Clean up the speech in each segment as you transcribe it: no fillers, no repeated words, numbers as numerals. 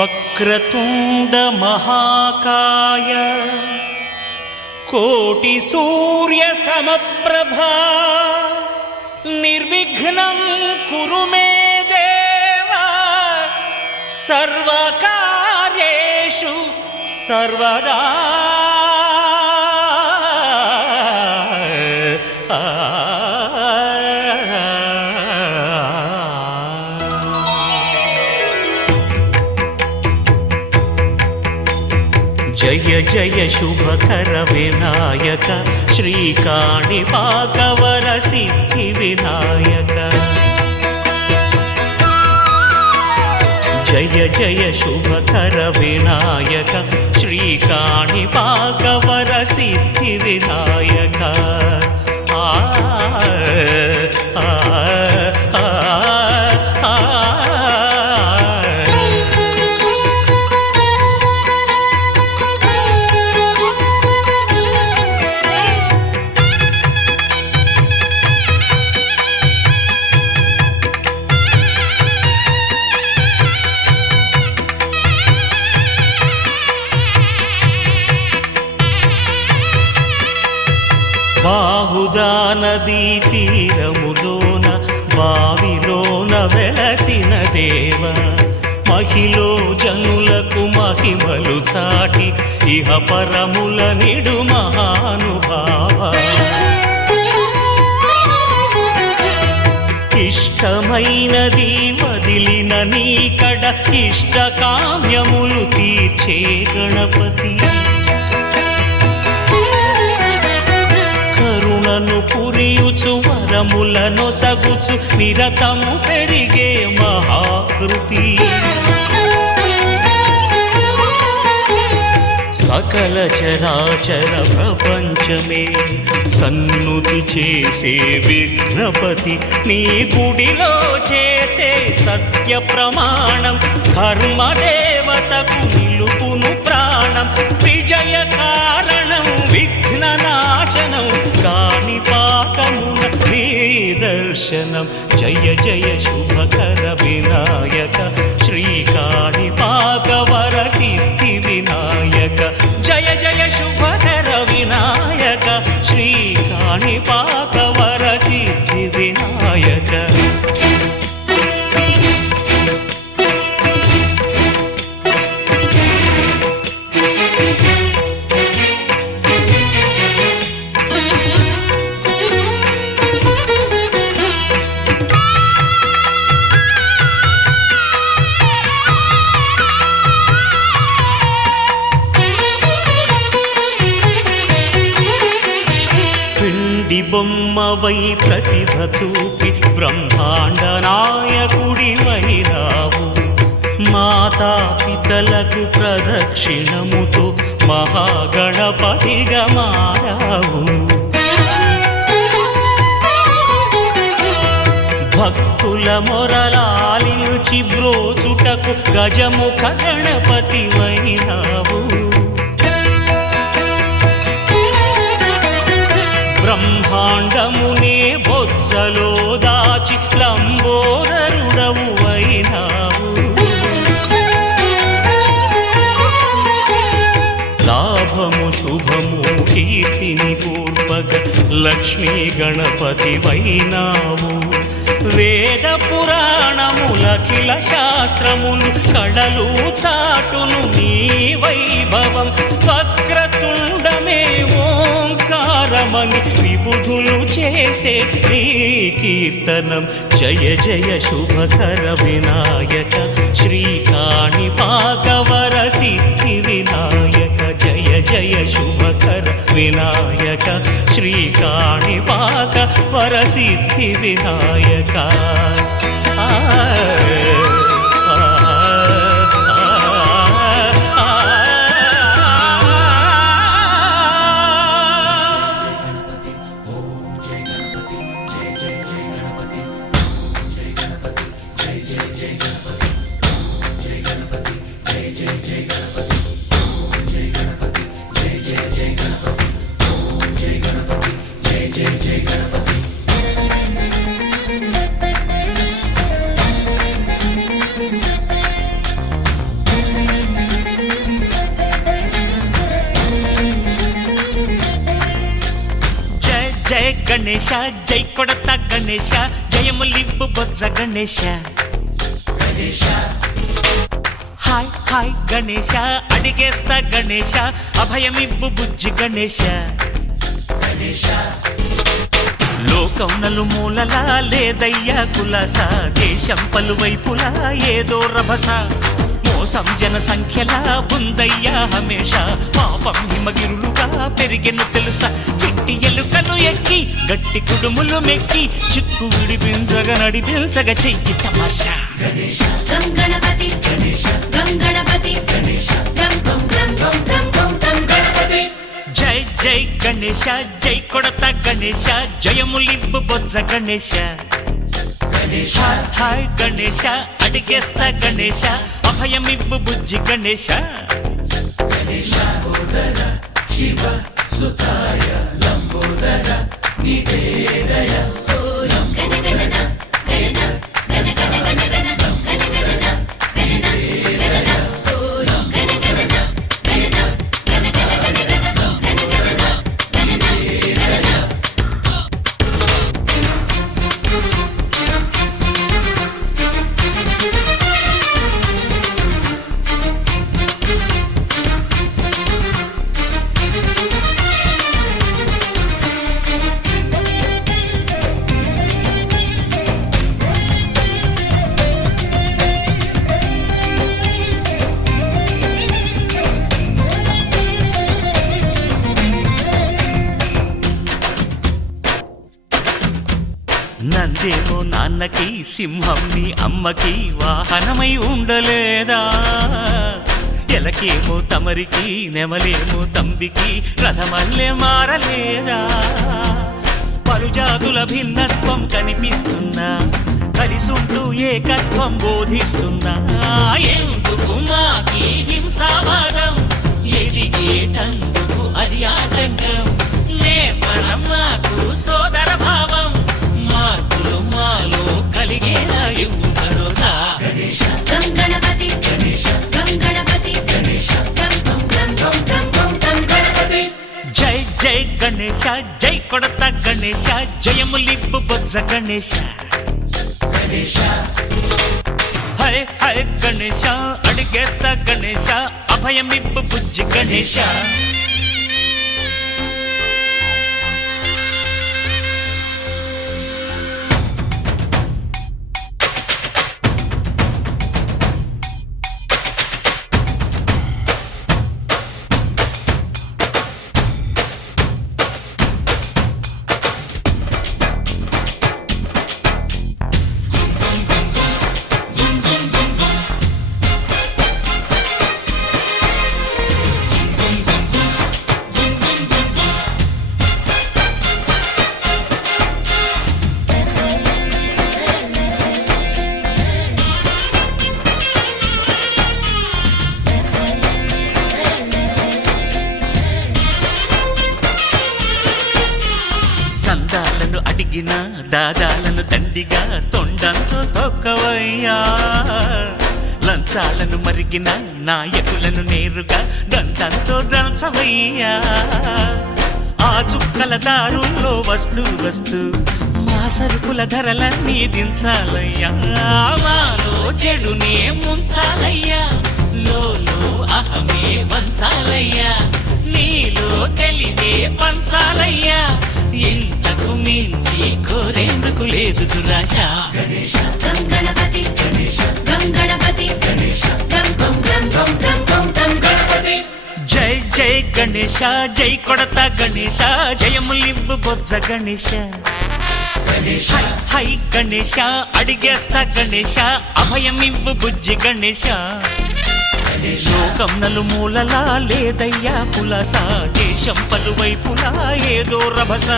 వక్రతుండ మహాకాయ కోటి సూర్య సమప్రభా నిర్విఘ్నం కురు మే దేవ సర్వకార్యేషు సర్వదా. జయ జయ శుభకర వినాయక శ్రీకాణిపాకవర సిద్ధి వినాయక. జయ జయ శుభకర వినాయక శ్రీకాణిపాకవర సిద్ధి వినాయక. ఆ బాహుదా నదీ తీరములోన బావిలోన వెలసిన దేవ మహిలో జనులకు మహిమలు చాటి ఇహ పరముల నిడు మహానుభావ. ఇష్టమైనది వదిలిన నీకడ ఇష్ట కామ్యములు తీర్చే గణపతి. కరుణను పురియుచు వరములను సగుచు నిరతము పెరిగే మహాకృతి. సకల చరాచర ప్రపంచమే సన్నుతి చేసే విఘ్నపతి. నీ గుడిలో చేసే సత్య ప్రమాణం ధర్మదేవతకు నిలుపును ప్రాణం. విజయ కారణం విఘ్న నాశనం కాణిపాకమున నీ దర్శనం. జయ జయ శుభకర వినాయక శ్రీకాణిపాకవర సిద్ధి వినాయక. జయ జయ శుభకర వినాయక శ్రీకాణిపాకవర సిద్ధి వినాయక. బొమ్మవై ప్రతిభ చూపి బ్రహ్మాండ నాయకుడివైనావు. మాతా పితలకు ప్రదక్షిణముతో మహాగణపతిగా మారావు. భక్తుల మొరలాలించి బ్రోచుటకు గజముఖ గణపతివైనావు. బ్రహ్మాండమునే బొజ్జలో దాచి లంబోదరుడవు అయినావు. లాభము శుభము కీర్తిని పూర్వక లక్ష్మీ గణపతి వైనావు. వేద పురాణములఖిల శాస్త్రములు కళలు చాటును నీ వైభవం. వక్రతుండమే ఓంకారమని విబుధులు చేసే నీ కీర్తనం. జయ జయ శుభకర వినాయక శ్రీకాణిపాకవర సిద్ధి వినాయక. జయ జయ శుభకర వినాయక శ్రీకాణిపాకవర సిద్ధి వినాయక. గణేశ జై కొడత గణేశ జయములివ్వు బొజ్జ గణేశ హాయ్ హాయ్ గణేశ అడిగేస్తా గణేశ అభయమివ్వు బుజ్జి గణేశ లోకం నలుమూలలా లేదయ్యా కులాస దేశం పలువైపులా ఏదో రభస మోసం జన సంఖ్యలా ఉందయ్యా హమేష పాపం హిమగిరులుగా పెరిగెను తెలుసా చిట్టి ఎలుకను ఎక్కి గట్టి కుడుములు మెక్కి చిక్కు విడిపించగా నడిపించగా చెయ్యి తమాషా గం గణపతి గం గణపతి గం గం గం గం గం గం గం గణపతి జై జై గణేశ జై కొడత గణేశ జయములివ్వు బొజ్జ గణేశ హాయ్ గణేశ అడిగేస్తా గణేశ అభయమివ్వు బుజ్జి గణేశ శివ సుతాయ లంబోదర నీదే దయ గణ గణన గణన గణ గణ గణ గణ గణ గణన గణన గణన గణ గణన గణన గణ గణ గణ గణ గణ గణన గణన గణన నందేమో నాన్నకి సింహం నీ అమ్మకి వాహనమై ఉండలేదా ఎలకేమో తమరికి నెమలేమో తంబికి రథమల్లే మారలేదా పలుజాతుల భిన్నత్వం కనిపిస్తున్నా కలిసుంటూ ఏకత్వం బోధిస్తున్నా ఎందుకు మాకి హింసావాదం ఎదిగేటందుకు అది ఆటంకం నేపరం మాకు సోదర భావం మార్పులు మాలో కలిగేలా ఇవ్వు భరోసా గం గణపతి గం గణపతి గం గం గం గం గం గం గం గణపతి జై జై గణేశ జై కొడత గణేశ జయములివ్వు బొజ్జ గణేశ హై హై గణేశ అడిగేస్తా గణేశ అభయమివ్వు బుజ్జి గణేశ సందాలను అడిగిన దాదాలను దండిగా తొండంతో తొక్కవయ్యా లంచాలను మరిగిన నాయకులను నేరుగా దంతంతో దంచవయ్యా ఆ చుక్కల దారుల్లో వస్తూ వస్తూ మా సరుకుల ధరలన్నీ దించాలయ్యా మాలో చెడునే ముంచాలయ్యా లోలో అహమే వంచాలయ్యా నీలో తెలివే పంచాలయ్యా ఇంతకు మించి కోరేందుకు లేదు దురాశ గం గణపతి గం గణపతి గం గం గం గం గం గం గం గణపతి జై జై గణేశ జై కొడత గణేశ జయములివ్వు బొజ్జ గణేశ హై హై గణేశ అడిగేస్తా గణేశ అభయమివ్వు బుజ్జి గణేశ లోకం నలుమూలలా లేదయ్యా పులస దేశం పలువైపులా ఏదో రభస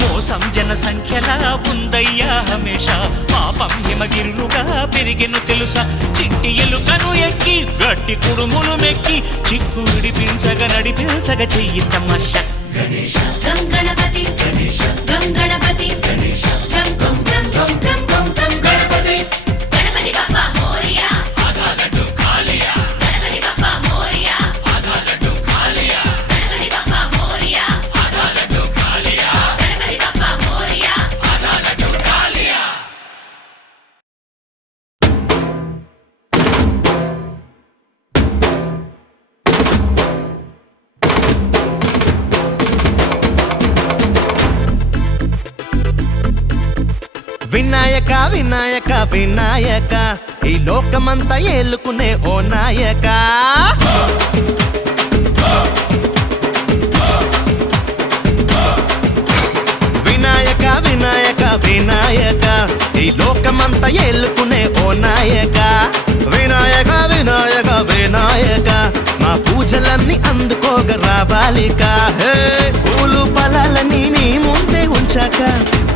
మోసం జన సంఖ్యలా ఉందయ్యా హమేష పాపం హిమగిరులుగా పెరిగెను తెలుసా చిట్టి ఎలుకను ఎక్కి గట్టి కుడుములు మెక్కి చిక్కు విడిపించగా నడిపించగా చెయ్యి తమాషా గం గణపతి గం గణపతి గం గం గం గం గం గం గం గణపతి గణపతి బప్పా మోరియా గణపతి బప్పా మోరియా గణపతి బప్పా మోరియా గణపతి బప్పా వినాయక వినాయక వినాయక ఈ లోకమంతా ఏలుకునే ఓ నాయక వినాయక వినాయక వినాయక ఈ లోకమంతా ఏలుకునే ఓ నాయక వినాయక వినాయక వినాయక మా పూజలన్నీ అందుకోగ రావాలిక హే పూలు ఫలాలని నీ ముందే ఉంచాక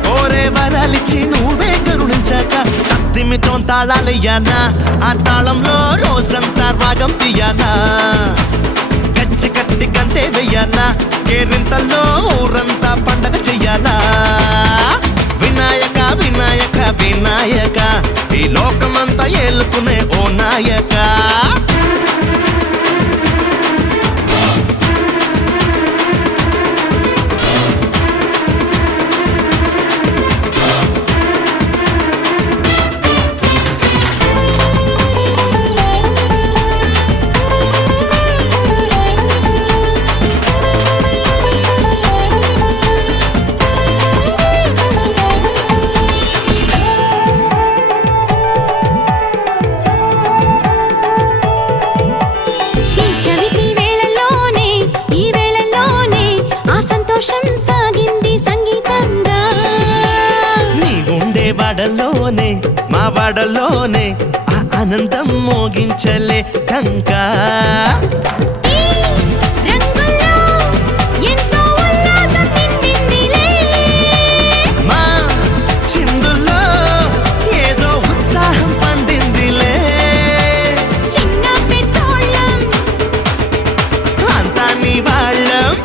కోరే వరాలిచ్చి నువ్వే కరుణించాక కత్తిమితో తాళాలయ్యానా ఆ తాళంలో రోజంతా రాగం తీయాలా గచ్చి కట్టి గంతే వెయ్యాలా కేరింతల్లో ఊరంతా పండగ చెయ్యాలా వినాయక వినాయక వినాయక ఈ లోకమంతా ఏలుకునే ఓ నాయక సాగింది సంగీతంగా నీ ఉండే వాడలోనే మా వాడలోనే ఆ ఆనందం మోగించలే టంకా రంగుల్లో ఎంతో ఉల్లాసం నిండిందిలే మా చిందుల్లో ఏదో ఉత్సాహం పండిందిలే చిన్న పెద్దోళ్ళం అంతా నీ వాళ్ళం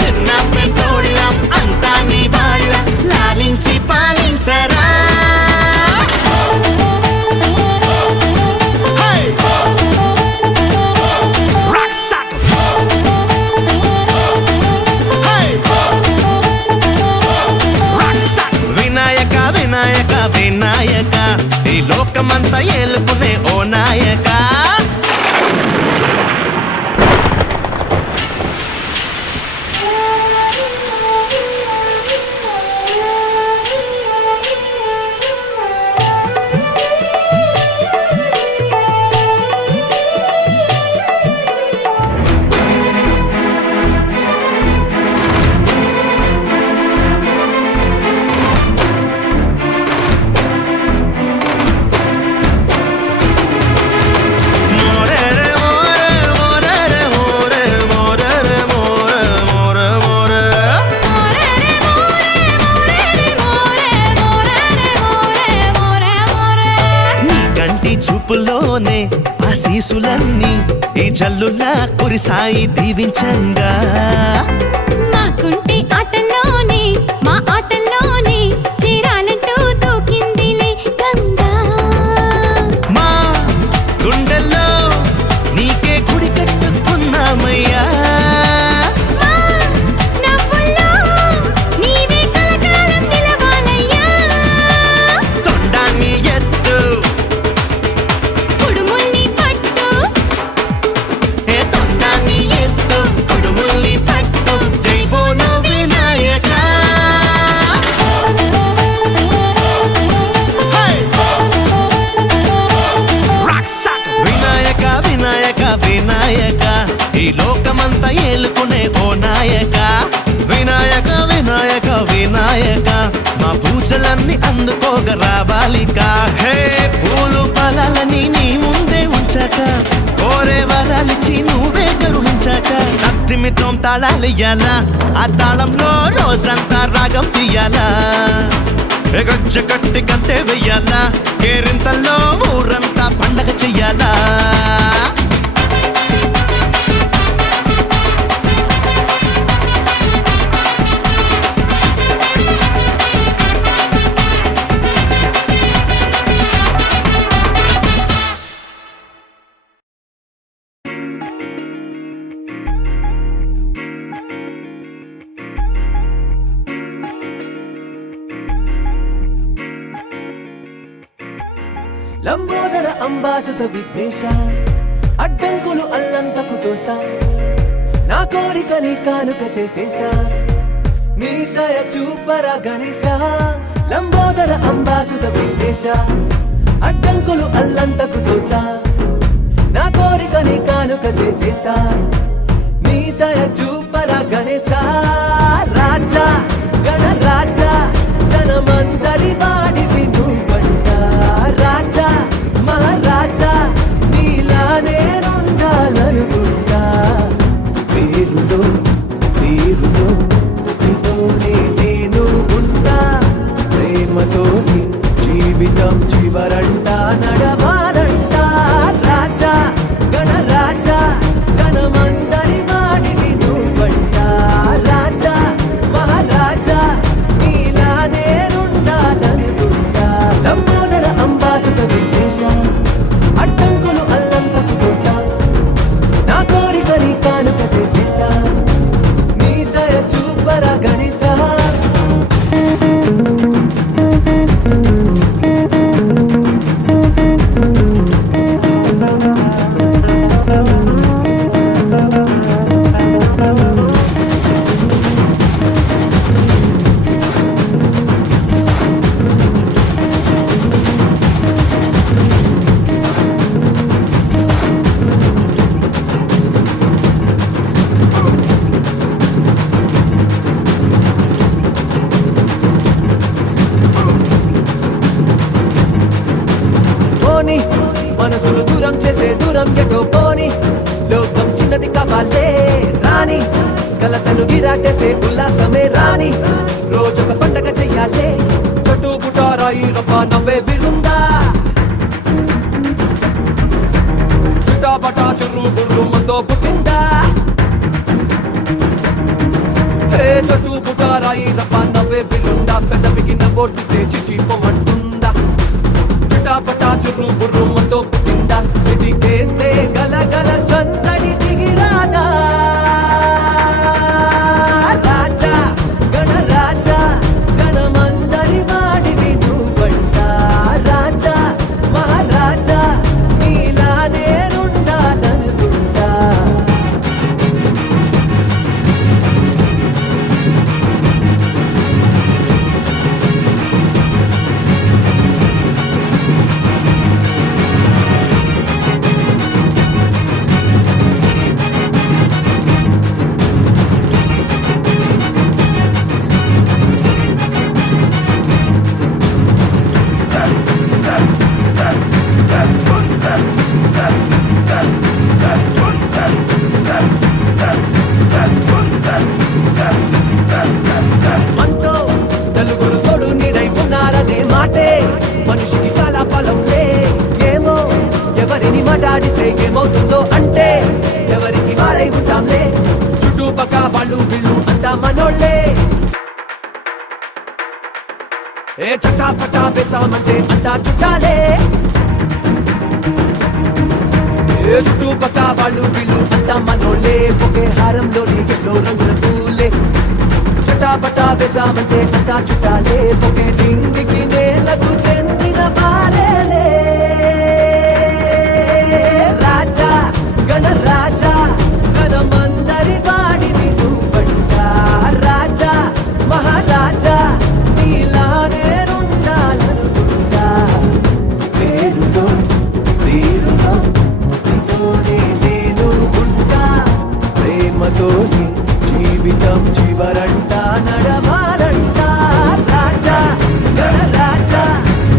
చిన్న పెద్దోళ్ళం అంతా నీ వాళ్ళం లాలించి పాలించరా వినాయక వినాయక వినాయక ఈ లోకమంతా ఏలుకునే ఓ నాయక చూపులోనే ఆశీసులన్నీ ఈ జల్లులా కురిసాయి దీవించంగా మాకుంటే ఆటల్లోనే మా ఆటల్లోనే చేరాలంటూ దూకిందిలే గంగా మా గుండెల్లో నీకే గుడి కట్టుకున్నామయ్యా మా నవ్వుల్లో నీవే కలకాలం నిలవాలయ్యా తొండాన్ని ఎత్తు కుడుముల్ని పట్టు ఏ తొండాన్ని ఎత్తు కుడుముల్ని పట్టు జై బోలో వినాయక వినాయక వినాయక వినాయక ఈ లోకమంతా ఏలుకునే ఓ నాయక వినాయక వినాయక వినాయక మా పూజలన్నీ అందుకోగ రావాలిక హే పూలు ఫలాలని నీ ముందే ఉంచాక కోరే వరాలిచ్చి నువ్వే కరుణించాక కత్తిమితో తాళాలయ్యాలా ఆ తాళంలో రోజంతా రాగం తీయాలా గచ్చ కట్టి గంతే వెయ్యాలా కేరింతల్లో ఊరంతా పండగ చెయ్యాలా లంబోదర అంబాసుత విఘ్నేశ అడ్డంకులు అల్లంతకు తోసా నా కోరికని కానుక చేసేసా మీ దయ చూపరా గణేశ లంబోదర అంబాసుత వెంకటేశ అడ్డంకులు అల్లంతకు తోసా నా కోరికని కానుక చేసేసా నీ దయ చూపర గణేశ రాజా గణరాజా జనమందరి వాడివి నువ్వంట రాజా మహారాజా నీలానే ఉండాలనుకుంటా పేరులో తీరులో నీతోనే నేను ఉంటా ప్రేమతోని జీవితం చివరంట నడవాలంట రాజా గణరాజా జనమందరి వాడివి నువ్వంట రాజా మహారాజా నీలానే ఉండాలనుకుంటా లంబోదర అంబాసుత వెంకటేశ అడ్డంకులు అల్లంతకు తోసా నా కోరికని కానుక చేసేసా నీ దయ చూపర గణేశ పోని మనసులు దూరం చేసే దూరం ఎటో పోని లోకం చిన్నది కావాలే రాని కలతను విరాటేసే ఉల్లాసమే రాని రోజొక పండగ చెయ్యాలే చుట్టూ పుటారాయి రొప్ప నవ్వే విరుందా చుట్టాపటా చుర్రు బుర్రు మంతో పుట్టిందా హే చుట్టూ పుటారాయి రొప్ప నవ్వే విరుందా పెద్దవికి నవ్వొట్టితే చిచ్చిపోమంటుందా పటా చుర్రు బుర్రు మంతో పుట్టిందా చిటికేస్తే గలగల సందడి దిగిరాదా రాజా గణరాజా జనమందరి వాడివి నువ్వంట రాజా మహారాజా నీలానే ఉండాలనుకుంటా మనతో నలుగురు తోడు నీడై ఉన్నారనే మాటే మనిషికి చాలా బలంలే ఏమో ఎవరిని మాట్లాడితే ఏమవుతుందో అంటే ఎవరికి వాడై ఉంటాంలే చుట్టుపక్క వాళ్ళు వీళ్ళు అంతా మనోళ్ళే ఏ చటాపటా వేసామంటే అంతా చుట్టాలే ఏ చుట్టుపక్క వాళ్ళు వీళ్ళు అంతా మనోళ్ళే ఒకే హారంలోని ఎన్నో రంగుల పూలే చటాపటా వేసామంటే అంతా చుట్టాలే ఒకే డింగికి నేలకు చెందిన వారేలే రాజా గణరాజా గణమందరి వాడివి నువ్వంట రాజా మహారాజా నీలానే ఉండాలనుకుంటా పేరులో తీరులో నీతోనే నేను ఉంటా ప్రేమతోని జీవితం చివరంట నడవాలంట రాజా గణరాజా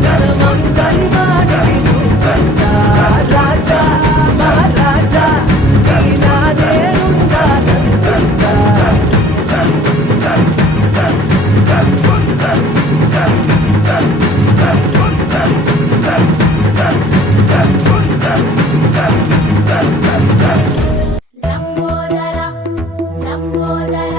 జనమందరి వాడివి నువ్వంట రాజా మహారాజా నీలానే ఉండాలనుకుంటా లంబోదర లంబోదర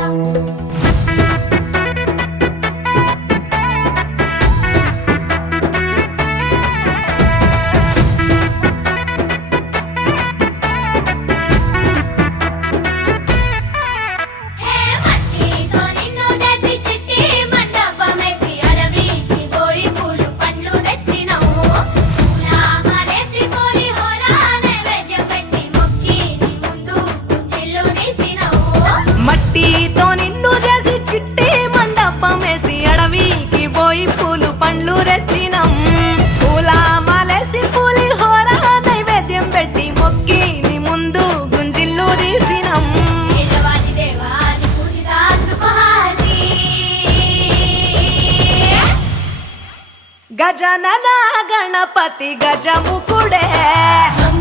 గజనన గణపతి గజముకుడే గం